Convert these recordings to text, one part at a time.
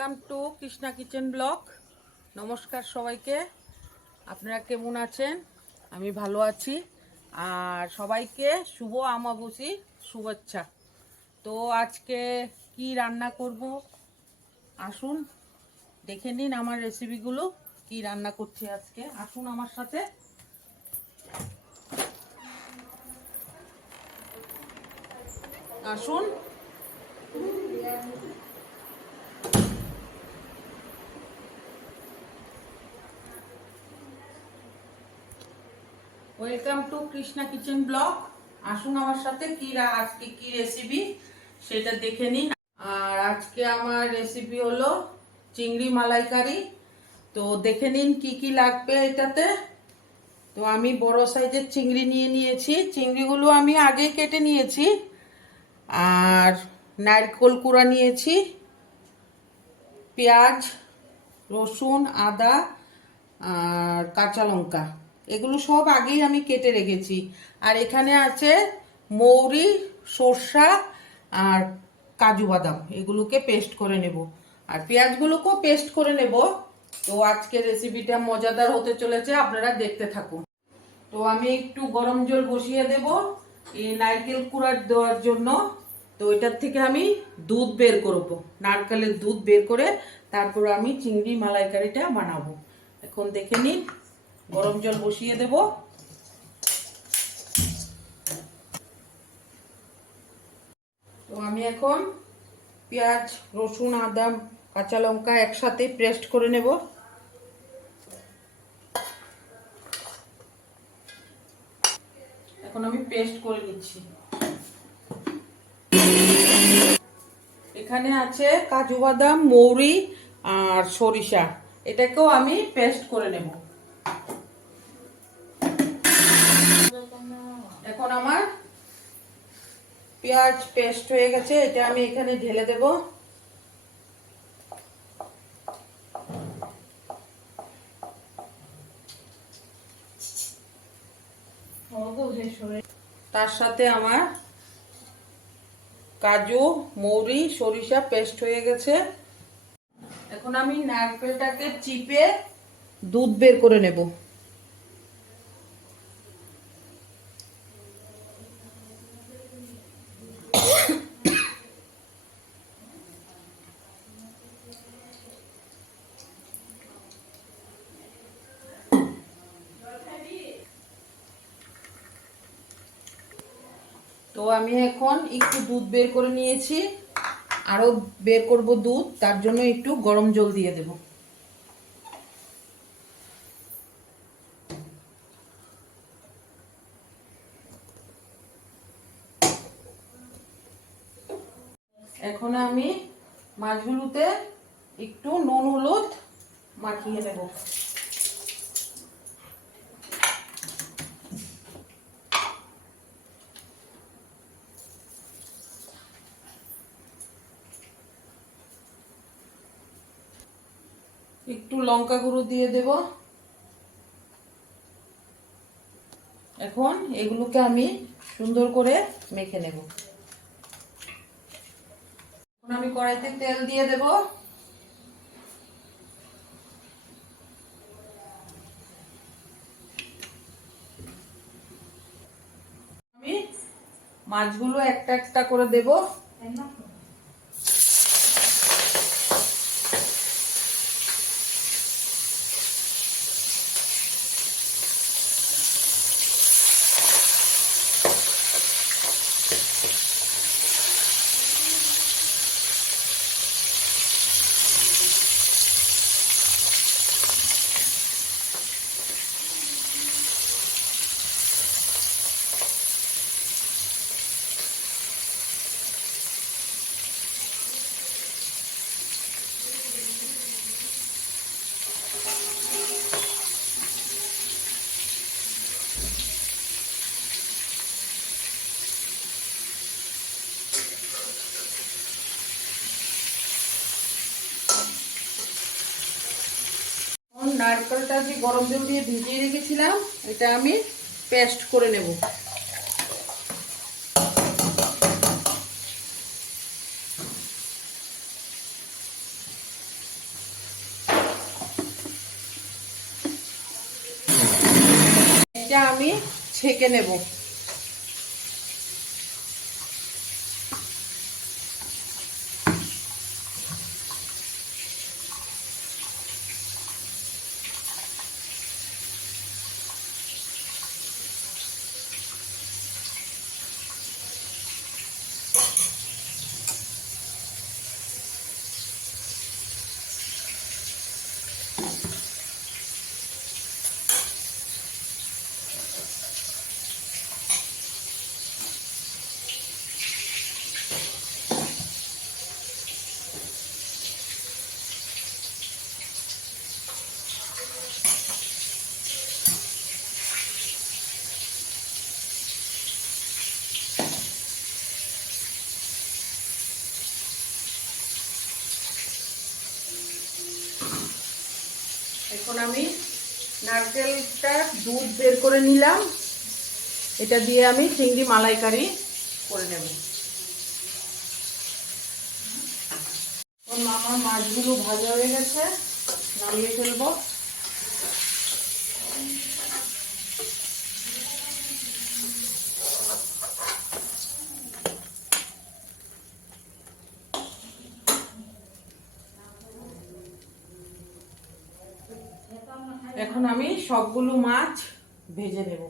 Welcome to Krishna kitchen blog. নমস্কার সবাইকে। আপনারা কেমন আছেন? আমি ভালো আছি। আর সবাইকে শুভ অমাবস্যার শুভেচ্ছা। তো আজকে কি রান্না করব আসুন দেখে নিন আমার রেসিপিগুলো। কি রান্না করছি আজকে আসুন আমার সাথে। আসুন। Welcome to Krishna kitchen blog. আসুন আমার সাথে আজকে কি রেসিপি সেটা দেখে নিন। আর আজকে আমার রেসিপি হলো চিংড়ি মালাইকারি। তো দেখে নিন কি কি লাগবে এটাতে। তো আমি বড় সাইজের চিংড়ি নিয়ে নিয়েছি। চিংড়িগুলো আমি আগে কেটে নিয়েছি। আর নারকেল কুড়া নিয়েছি, পেঁয়াজ, রসুন, আদা আর কাঁচা লঙ্কা, এগুলো সব আগেই আমি কেটে রেখেছি। আর এখানে আছে মৌরি, সর্ষা আর কাজু বাদাম, এগুলোকে পেস্ট করে নেব। আর পেঁয়াজগুলোকেও পেস্ট করে নেব। তো আজকের রেসিপিটা মজাদার হতে চলেছে, আপনারা দেখতে থাকুন। তো আমি একটু গরম জল বসিয়ে দেব এই নারকেল কুড়া দেওয়ার জন্য। তো এটার থেকে আমি দুধ বের করব, নারকেলের দুধ বের করে তারপর আমি চিংড়ি মালাইকারিটা বানাবো। এখন দেখে নিন, গরম জল বসিয়ে দেব। তো আমি এখন পেঁয়াজ, রসুন, আদা, কাঁচা লঙ্কা একসাথে পেস্ট করে নেব। এখন আমি পেস্ট করে নিচ্ছি। এখানে আছে কাজু বাদাম, মৌরি আর সরিষা, এটাকেও আমি পেস্ট করে নেব। এখন আমার পেঁয়াজ পেস্ট হয়ে গেছে, এটা আমি এখানে ঢেলে দেব। তার সাথে আমার কাজু, মৌরি, সরিষা পেস্ট হয়ে গেছে। এখন আমি নারকেলটাকে চিপে দুধ বের করে নেব। তো আমি এখন একটু দুধ বের করে নিয়েছি, আরো বের করব দুধ, তার জন্য একটু গরম জল দিয়ে দেব। এখন আমি মাছগুলোতে একটু নুন হলুদ মাখিয়ে নেব। একটু লঙ্কা গুঁড়ো দিয়ে দেব। এখন এগুলোকে আমি সুন্দর করে মেখে নেব। এখন আমি কড়াইতে তেল দিয়ে দেব। আমি মাছগুলো একটা একটা করে দেব। নারকেলটা যে গরম জল দিয়ে ভিজিয়ে রেখেছিলাম, এটা আমি পেস্ট করে নেব। এইটা আমি ছেঁকে নেব। এখন আমি নারকেলটা দুধ বের করে নিলাম, এটা দিয়ে আমি চিংড়ি মালাইকারি করে নেব। আমার মাছগুলো ভাজা হয়ে গেছে, নামিয়ে ফেলবো। এখন আমি সবগুলো মাছ ভেজে নেব।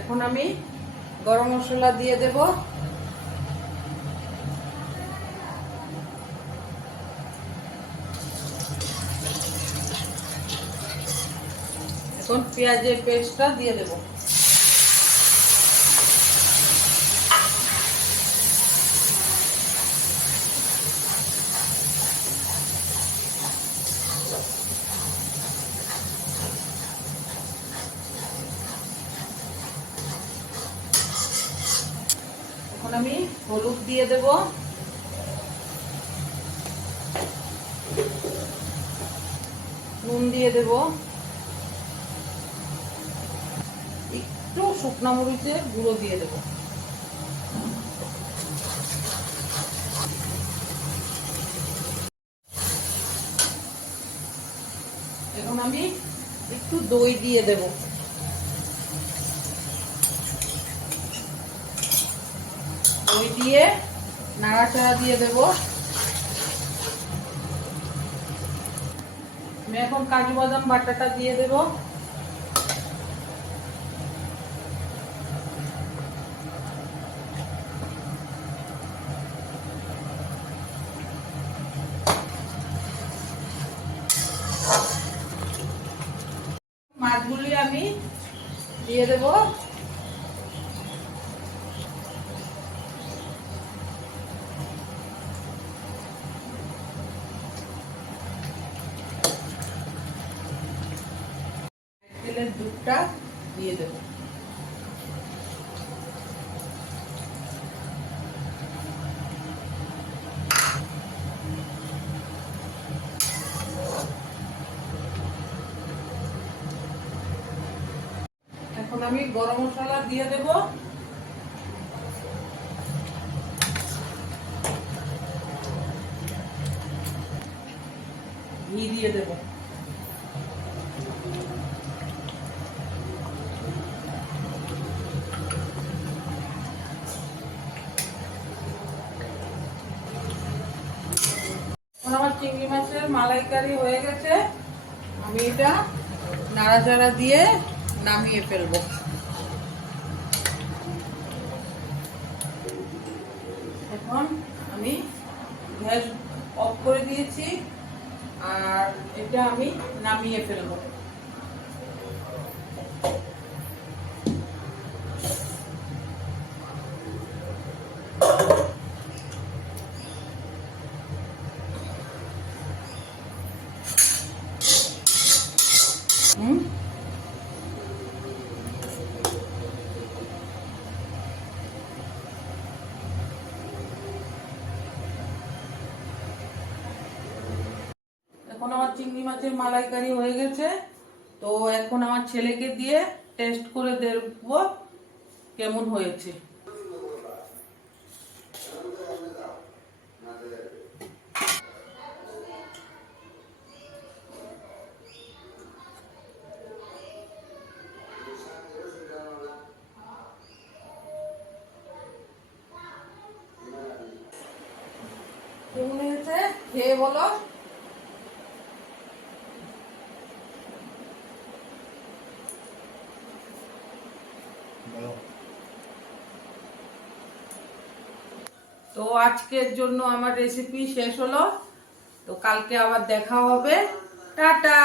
এখন আমি গরম মশলা দিয়ে দেব। এখন পেঁয়াজের পেস্টটা দিয়ে দেব। এখন আমি হলুদ দিয়ে দেব, নুন দিয়ে দেব, একটু শুকনো মরিচের গুঁড়ো দিয়ে দেব। এখন আমি একটু দই দিয়ে দেব। দই দিয়ে নাড়াচাড়া দিয়ে দেব। আমি এখন কাজু বাদাম বাটাটা দিয়ে দেব। মাছগুলি আমি দিয়ে দেব। নারকেলের দুধটা দিয়ে দেব। এখন আমি গরম মশলা দিয়ে দেব। ঘি দিয়ে দেব। আমার চিংড়ি মাছের মালাইকারি হয়ে গেছে, আমি এটা নাড়াচাড়া দিয়ে নামিয়ে ফেলবো। এখন আমি গ্যাস অফ করে দিয়েছি, আর এটা আমি নামিয়ে ফেলবো। আমার চিংড়ি মাছের মালাইকারি হয়ে গেছে। তো এখন আমার ছেলেকে দিয়ে টেস্ট করে দেখবো কেমন হয়েছে। কেমন হয়েছে খেয়ে বলো। তো আজকের জন্য আমার রেসিপি শেষ হলো। তো কালকে আবার দেখা হবে। টাটা।